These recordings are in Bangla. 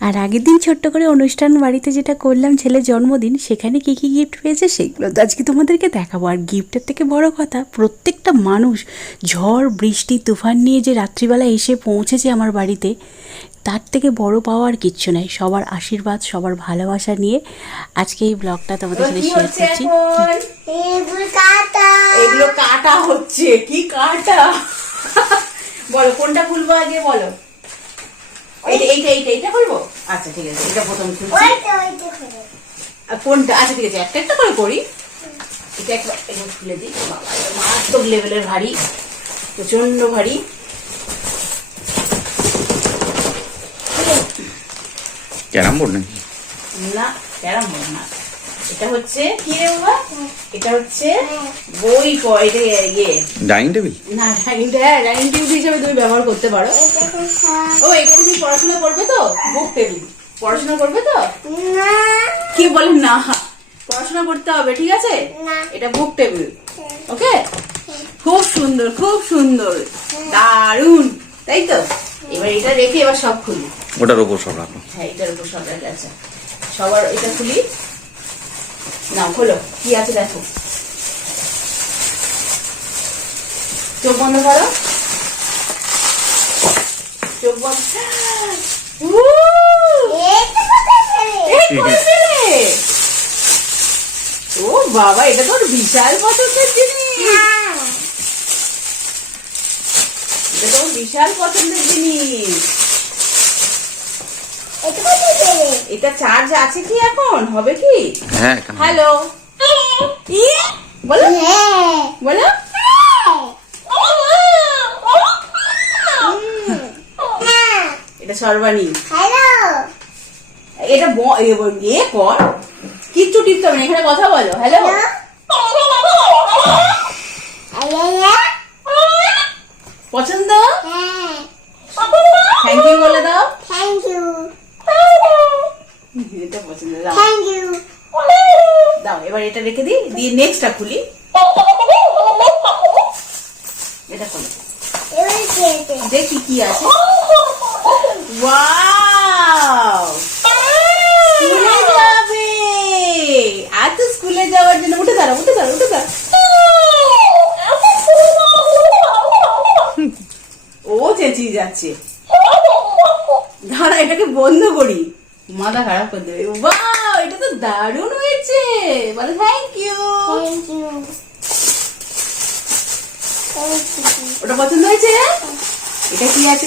আর আগের দিন ছোট্ট করে অনুষ্ঠান বাড়িতে যেটা করলাম ছেলের জন্মদিন সেখানে কী কী গিফট পেয়েছে সেগুলো তো আজকে তোমাদেরকে দেখাবো। আর গিফটের থেকে বড় কথা প্রত্যেকটা মানুষ ঝড় বৃষ্টি তুফান নিয়ে যে রাত্রিবেলা এসে পৌঁছেছে আমার বাড়িতে তার থেকে বড় পাওয়ার কিচ্ছু নাই। সবার আশীর্বাদ সবার ভালোবাসা নিয়ে আজকে এই ব্লগটা তোমাদের সাথে শেয়ার করছি। এগুলো কাটা। এগুলো কাটা হচ্ছে কি কাটা? বলো কোনটা খুলবো আগে বলো? এইটা এইটা এইটা এইটা খুলবো আচ্ছা ঠিক আছে এটা প্রথম খুলছি ওইটা ওইটা করে। আর কোনটা? আচ্ছা ঠিক আছে একটা একটা করে করি। এটা একবার এটা খুলে দিই। বাবা মারাত্মক লেভেলের ভারী প্রচণ্ড ভারী। ক্যারাম বোর্ড নাকি? না ক্যারাম বোর্ড না। এটা হচ্ছে কি রে বাবা? এটা হচ্ছে বই প- এটা ইয়ে ডাইনিং টেবিল? না ডাইনিং ডাইনিং টেবিল হিসাবে তুমি ব্যবহার করতে পারো। ও এখানে তুমি পড়াশোনা করবে তো? Book table. পড়াশোনা করবে তো? না কি বলেন না। পড়াশোনা করতে হবে ঠিক আছে? এটা বুক টেবিল ওকে? খুব সুন্দর খুব সুন্দর। দারুণ তাই তো? এবার এটা রেখে এবার সব খুলি। ওটার উপর সব রাখো। হ্যাঁ এটার উপর সব রাখা আছে। সবার এটা খুলি। না খোলো কি আছে দেখো। চোখ বন্ধ করো। চোখ বন্ধ। উহ! এটা কোথা করে এই করে দিলে? ও বাবা এটা তোর বিশাল পছন্দের জিনিস। হ্যাঁ। এটা তোর বিশাল পছন্দের জিনিস। এটা চার্জ আছে কি এখন? হবে কি? হ্যাঁ হ্যালো ইয়ে, বলো। হ্যাঁ বলো। এটা সর্বাণী। হ্যালো এটা ব- এ ব- ইয়ে কর কিচ্ছু টিপতে হবে না এখানে কথা বলো। হ্যালো পছন্দ? থ্যাংক ইউ বলে দাও। থ্যাংক ইউ এটা পছন্দ দাও। থ্যাংক ইউ দাও এবার এটা রেখে দিই দিয়ে নেক্সটটা খুলি। এটা খুলি। দেখি কি আছে। ওয়াও স্কুলে যাবে। আজ তো স্কুলে যাওয়ার জন্য উঠে দাঁড়া উঠে দাঁড়া উঠে দাঁড়া ও চেঁচিয়ে যাচ্ছে। দাঁড়া এটাকে বন্ধ করি। মাথা খারাপ করে দেবে বাহ এটা তো দারুণ হয়েছে বলে থ্যাংক ইউ ওটা পছন্দ হয়েছে এটা কি আছে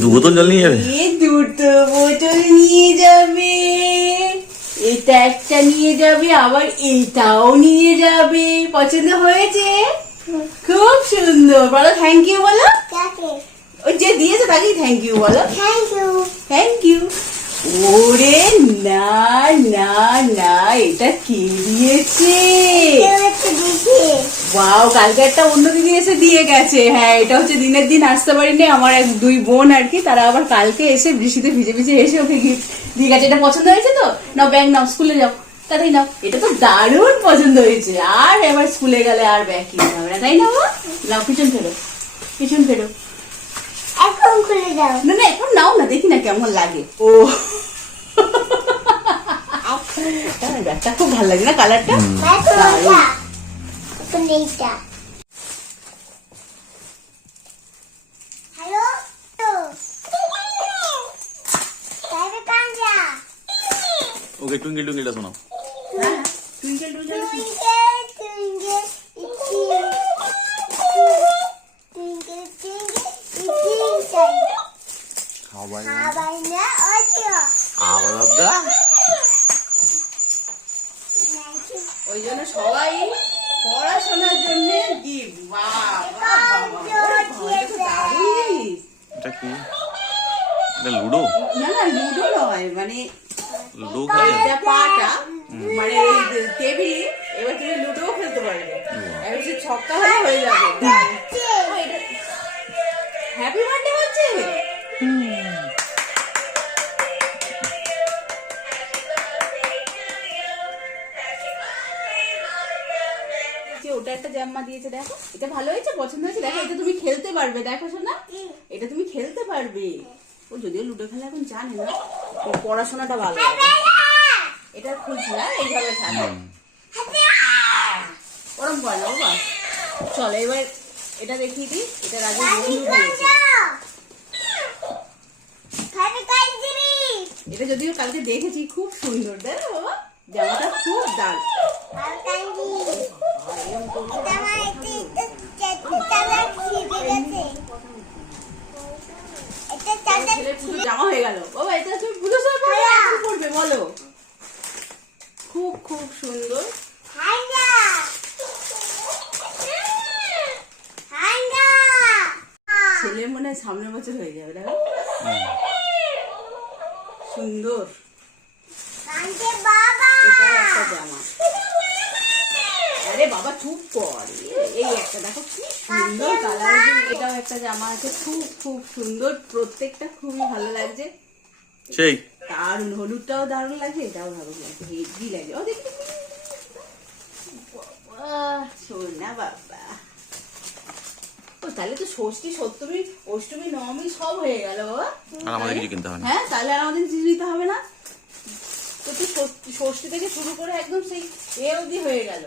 দু বোতল জল নিয়ে যাবে এ দুটো বোতল নিয়ে যাবে এটা একটা নিয়ে যাবে আবার এটাও নিয়ে যাবে পছন্দ হয়েছে খুব সুন্দর বলো থ্যাংক ইউ বলো কাকে ওই যে দিয়েছে তাকেই থ্যাংক ইউ বলো। থ্যাংক ইউ থ্যাংক ইউ ওরে না না না এটা কে দিয়েছে? ওয়াও কালকে একটা অন্য দিদি এসে দিয়ে গেছে। হ্যাঁ এটা হচ্ছে দিনের দিন আসতে পারিনি আমার এক দুই বোন আর কি তারা আবার কালকে এসে বৃষ্টিতে ভিজে ভিজে এসে ওকে গিফট দিয়ে গেছে। এটা পছন্দ হয়েছে তো? নাও ব্যাগ নাও স্কুলে যাও। তাড়াতাড়ি নাও। এটা তো দারুণ পছন্দ হয়েছে। আর এবার স্কুলে গেলে আর ব্যাগ কিনতে হবে না তাই না মা? নাও পিছন ফেরো পিছন ফেরো। এখন খুলে দাও না না এখন নাও না দেখি না কেমন লাগে ও হ্যাঁ, ব্যাগটা খুব ভালো লাগে না কালারটা দেখো এটা এখন এইটা হ্যালো তাহলে কাঞ্জা ওকে টুইঙ্কেল টুইঙ্কেলটা শোনাও হ্যাঁ টুইঙ্কেল টুইঙ্কেল আবার আবদা ওই জন্য সবাই পড়াশোনার জন্য গিফট এটা কি? এটা লুডো? না না লুডো নয় মানে লুডো খেলা? এটা পাটা মানে টেবিলে এবার তুমি লুডো খেলতে পারবে। এবার সে ছক্কা হলে হয়ে যাবে। হ্যাপি বার্থডে হচ্ছে। যে ওটা একটা ঠাম্মা দিয়েছে দেখো। এটা ভালো হয়েছে পছন্দ হয়েছে। দেখো এটা তুমি খেলতে পারবে দেখো শোনা এটা তুমি খেলতে পারবে। ও যদিও লুডো খেলা এখন জানে না পড়াশোনাটা ভালো এটা খুলছি না এইভাবে থাকে ওরম করে না বাবা। চলো এবার এটা দেখিয়ে দিই। এটা কাঞ্জিরি এটা যদিও কালকে দেখেছি খুব সুন্দর দেখো বাবা? জামাটা খুব দারুণ। জামা হয়ে গেল। বাবা এটা তুমি পুজো সময় পরবে আর কি পরবে বলো? খুব খুব সুন্দর। ছেলে মনে হয় সামনের বছর হয়ে যাবে, দেখো। সুন্দর। এটাও একটা জামা। আরে বাবা চুপ কর। এই একটা দেখো কি সুন্দর কালার এটাও একটা জামা আছে খুব খুব সুন্দর। প্রত্যেকটা খুবই ভালো লাগছে। সেই। দারুণ হলুদটাও দারুণ লাগছে এটাও দারুণ লাগছে হেভি লাগছে। ও দেখি সোনা বাবা ও তাহলে তো ষষ্ঠী সপ্তমী অষ্টমী নবমী সব হয়ে গেল বাবা। আর আমাদের কিছু কিনতে হবে হ্যাঁ তাহলে আর আমাদের কিছু দিতে হবে না। তো তুই ষষ্ঠী থেকে শুরু করে একদম সেই এ অবধি হয়ে গেল।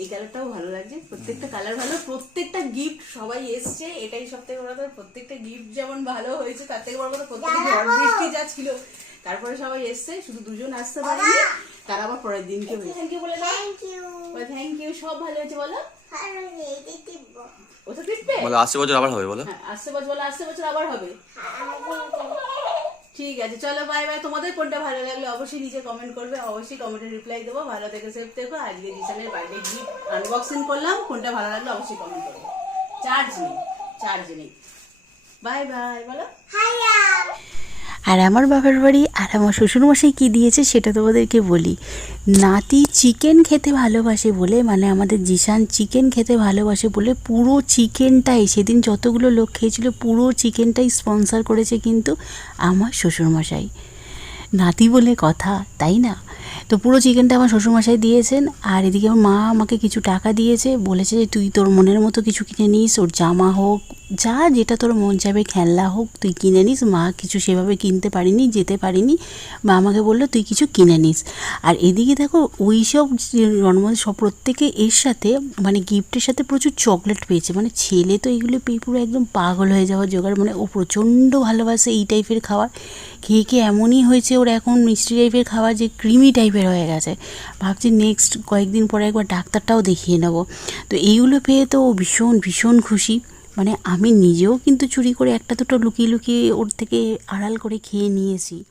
এই কালারটাও ভালো লাগছে। প্রত্যেকটা কালার ভালো প্রত্যেকটা গিফট সবাই এসছে এটাই সব থেকে বড় কথা। প্রত্যেকটা গিফট যেমন ভালো হয়েছে তার থেকে বড় কথা প্রত্যেকটা ঝড় বৃষ্টি যা ছিল তারপরে সবাই এসছে শুধু দুজন আসতে পারেনি তারা আবার পরের দিনকে হয়েছে থ্যাংক ইউ বলে থ্যাংক ইউ থ্যাংক ইউ সব ভালো হয়েছে বলো। ও তো বলো আসছে বছর আবার হবে বলো। হ্যাঁ আসতে বছর বলো আসতে বছর আবার হবে। ঠিক আছে, চলো বাই বাই তোমাদের কোনটা ভালো লাগলে অবশ্যই নিচে কমেন্ট করবে, অবশ্যই কমেন্টে রিপ্লাই দেবো। ভালো থেকে সেফ থেকো। আজকে জিসানের বার্থডে গিফট আনবক্সিং করলাম। কোনটা ভালো লাগল অবশ্যই কমেন্ট করবে। চার্জ নেই চার্জ নেই বাই বাই বলো আর আমার বাবার বাড়ি আর আমার শ্বশুরমশাই কী দিয়েছে সেটা তোমাদেরকে বলি। নাতি চিকেন খেতে ভালোবাসে বলে মানে আমাদের জিশান চিকেন খেতে ভালোবাসে বলে, পুরো চিকেনটাই, সেদিন যতগুলো লোক খেয়েছিল, পুরো চিকেনটাই স্পন্সার করেছে কিন্তু আমার শ্বশুরমশাই। নাতি বলে কথা, তাই না? তো পুরো চিকেনটা আমার শ্বশুরমশাই দিয়েছেন, আর এদিকে আমার মা আমাকে কিছু টাকা দিয়েছে, বলেছে যে তুই তোর মনের মতো কিছু কিনে নিস, ওর জামা হোক, যা যেটা তোর মন চাইবে, খেলনা হোক, তুই কিনে নিস। মা কিছু সেভাবে কিনতে পারিনি, যেতে পারিনি। মা আমাকে বলল, তুই কিছু কিনে নিস। আর এদিকে দেখো, ওই সব জন্মদিন, সব প্রত্যেকে এর সাথে মানে গিফটের সাথে প্রচুর চকলেট পেয়েছে। মানে ছেলে তো এগুলো পেয়ে পুরো একদম পাগল হয়ে যাওয়ার জোগাড়। মানে ও প্রচণ্ড ভালোবাসে এই টাইপের খাবার। খেয়ে খেয়ে এমনই হয়েছে ওর এখন মিষ্টি টাইপের খাবার, যে ক্রিমি টাইপের হয়ে গেছে। ভাবছি নেক্সট কয়েকদিন পরে একবার ডাক্তারটাও দেখিয়ে নেব। তো এইগুলো পেয়ে তো ও ভীষণ ভীষণ খুশি। মানে আমি নিজেও কিন্তু চুরি করে একটা দুটো লুকিয়ে লুকিয়ে ওর থেকে আড়াল করে খেয়ে নিয়েছি।